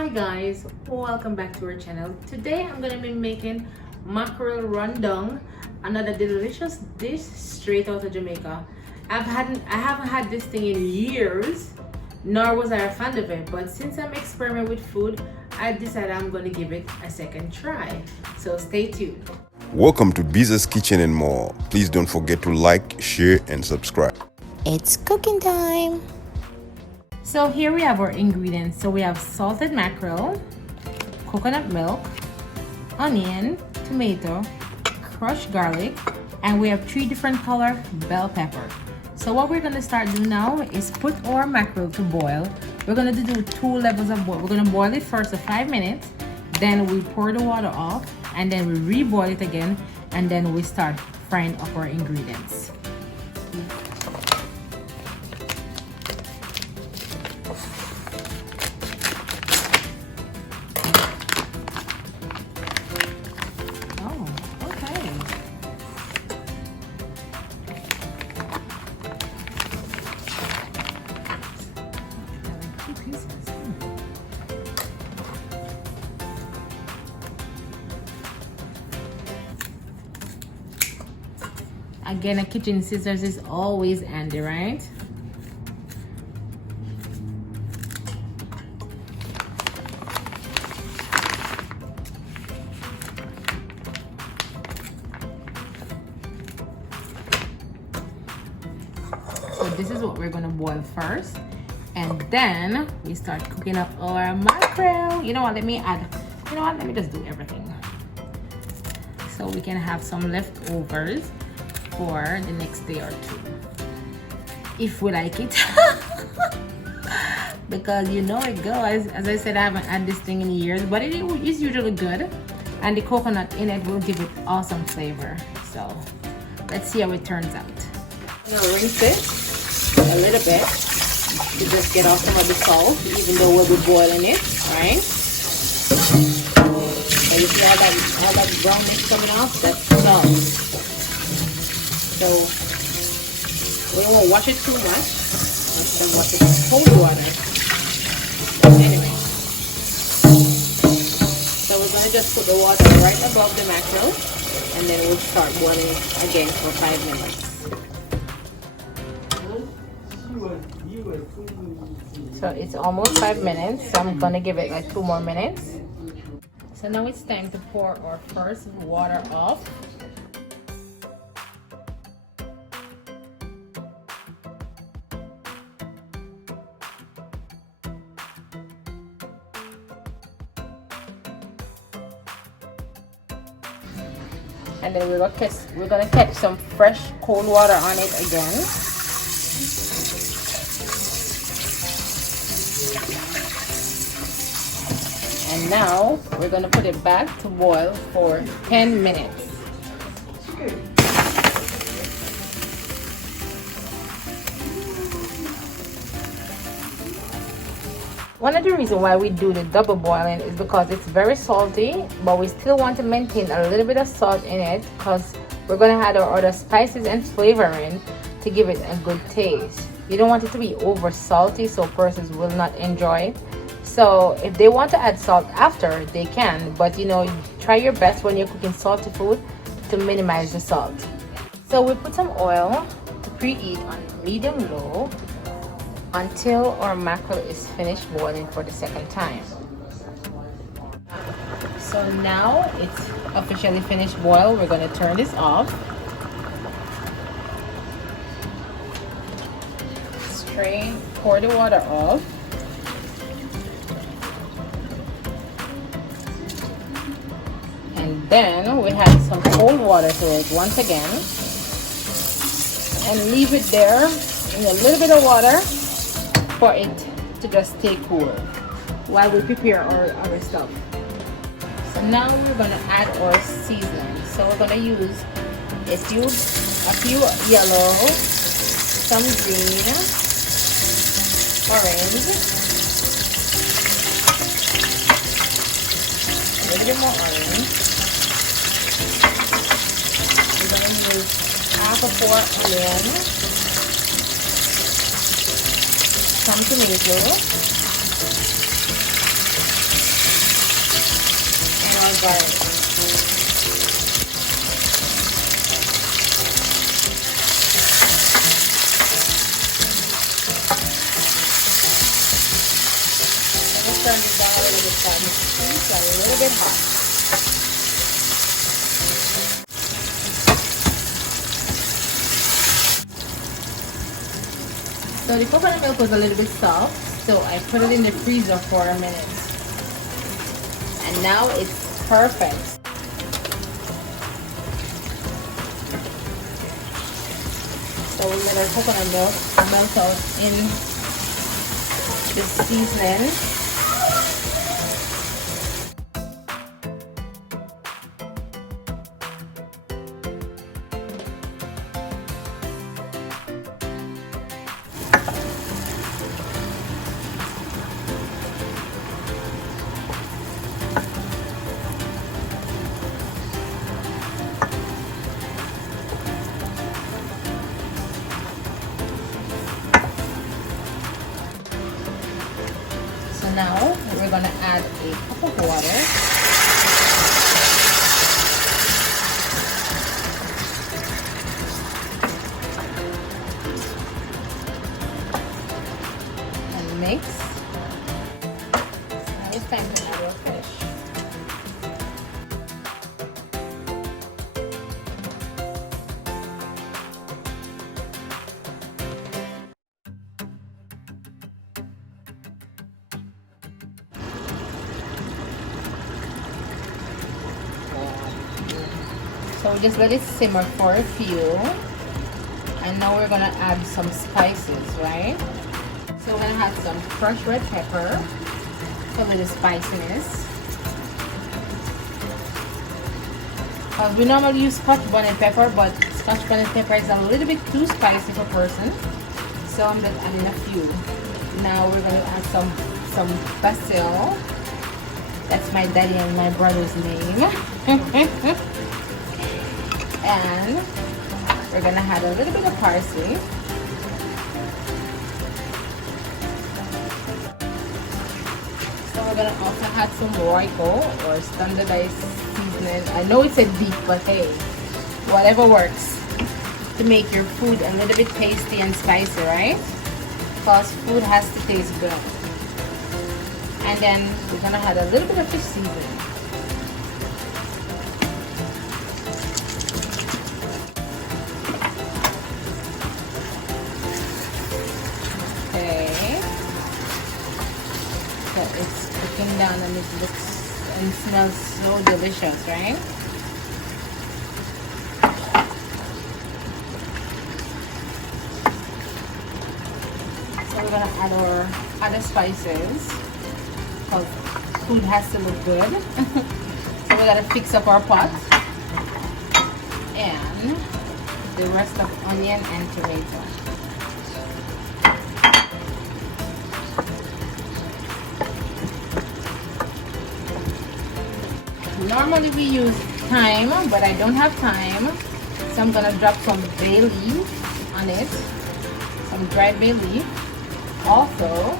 Hi guys, welcome back to our channel. Today I'm going to be making mackerel rundown, another delicious dish straight out of Jamaica. I haven't had this thing in years, nor was I a fan of it, but since I'm experimenting with food, I decided I'm going to give it a second try. So stay tuned. Welcome to Biza'S Kitchen and more. Please don't forget to like, share and subscribe. It's cooking time. So here we have our ingredients. So we have salted mackerel, coconut milk, onion, tomato, crushed garlic, and we have 3 different color bell pepper. So what we're going to start doing now is put our mackerel to boil. We're going to do 2 levels of boil. We're going to boil it first for 5 minutes, then we pour the water off, and then we reboil it again, and then we start frying up our ingredients. Again, a kitchen scissors is always handy, right? So this is what we're gonna boil first, and then we start cooking up our mackerel. You know what? Let me just do everything, so we can have some leftovers for the next day or 2 if we like it. Because you know it goes, as I said, I haven't had this thing in years, but it is usually good, and the coconut in it will give it awesome flavor. So let's see how it turns out. I'm gonna rinse it a little bit to just get off some of the salt, even though we'll be boiling it. All right, so you see all that brownness coming off? That's salt. So we won't wash it too much. Let's wash it with cold water. Anyway, so we're gonna just put the water right above the mackerel, and then we'll start boiling it again for 5 minutes. So it's almost 5 minutes, so I'm gonna give it like 2 more minutes. So now it's time to pour our first water off. And then we're gonna catch some fresh cold water on it again. And now we're gonna put it back to boil for 10 minutes. One of the reasons why we do the double boiling is because it's very salty, but we still want to maintain a little bit of salt in it because we're going to add our other spices and flavoring to give it a good taste. You don't want it to be over salty so persons will not enjoy it. So if they want to add salt after, they can, but you know, try your best when you're cooking salty food to minimize the salt. So we put some oil to preheat on medium-low until our mackerel is finished boiling for the second time. So now it's officially finished boil. We're going to turn this off. Strain, pour the water off. And then we add some cold water to it once again. And leave it there in a little bit of water for it to just stay cool while we prepare our other stuff. So now we're gonna add our seasoning. So we're gonna use a few yellow, some green, orange, a little bit more orange. We're gonna use half a 4 onion, some tomato, garlic. Turn it down a little bit so it's a little bit hot. So the coconut milk was a little bit soft, so I put it in the freezer for a minute. And now it's perfect. So we let our coconut milk melt out in the seasoning. So now we're gonna add a cup of water. And mix. Now it's time to add our fish. So we just let it simmer for a few, and now we're gonna add some spices, right? So we're gonna add some fresh red pepper for a little spiciness. We normally use scotch bonnet pepper, but scotch bonnet pepper is a little bit too spicy for a person, so I'm just adding a few. Now we're gonna add some basil. That's my daddy and my brother's name. And we're gonna add a little bit of parsley. So we're gonna also add some Royco or standardized seasoning. I know it said beef, but hey, whatever works to make your food a little bit tasty and spicy, right? Because food has to taste good. And then we're gonna add a little bit of fish seasoning. It's cooking down and it looks and smells so delicious, right? So we're gonna add our other spices because food has to look good. So we gotta fix up our pot and the rest of onion and tomato. Normally we use thyme, but I don't have thyme, so I'm gonna drop some bay leaf on it, some dried bay leaf. Also,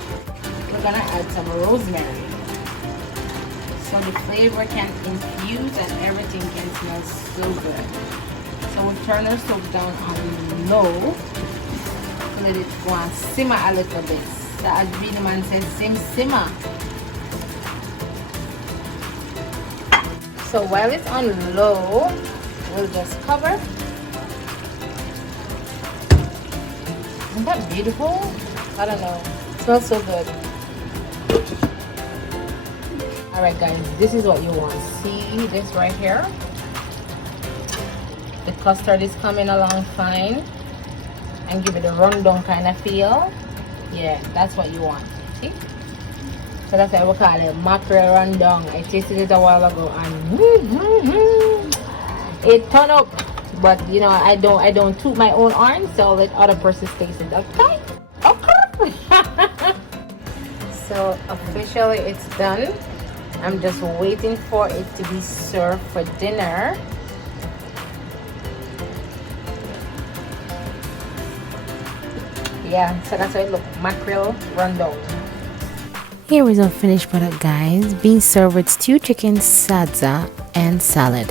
we're gonna add some rosemary, so the flavor can infuse and everything can smell so good. So we'll turn our stove down on low, let it go and simmer a little bit. The Adrena man says simmer. So while it's on low, we'll just cover. Isn't that beautiful? I don't know. It smells so good. Alright guys, this is what you want. See this right here? The custard is coming along fine and give it a rundown kind of feel. Yeah, that's what you want. See? So that's why we call it Mackerel Rundown. I tasted it a while ago and it turned up. But you know, I don't toot my own horn, so let other persons taste it. Okay? Okay. So officially it's done. I'm just waiting for it to be served for dinner. Yeah, so that's how it looks. Mackerel Rundown. Here is our finished product, guys, being served with stewed chicken, salsa, and salad.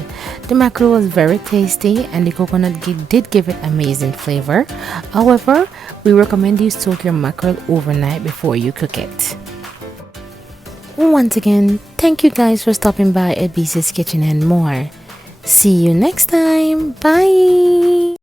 The mackerel was very tasty and the coconut did give it amazing flavor. However, we recommend you soak your mackerel overnight before you cook it. Once again, thank you guys for stopping by at Biza'S Kitchen and More. See you next time. Bye!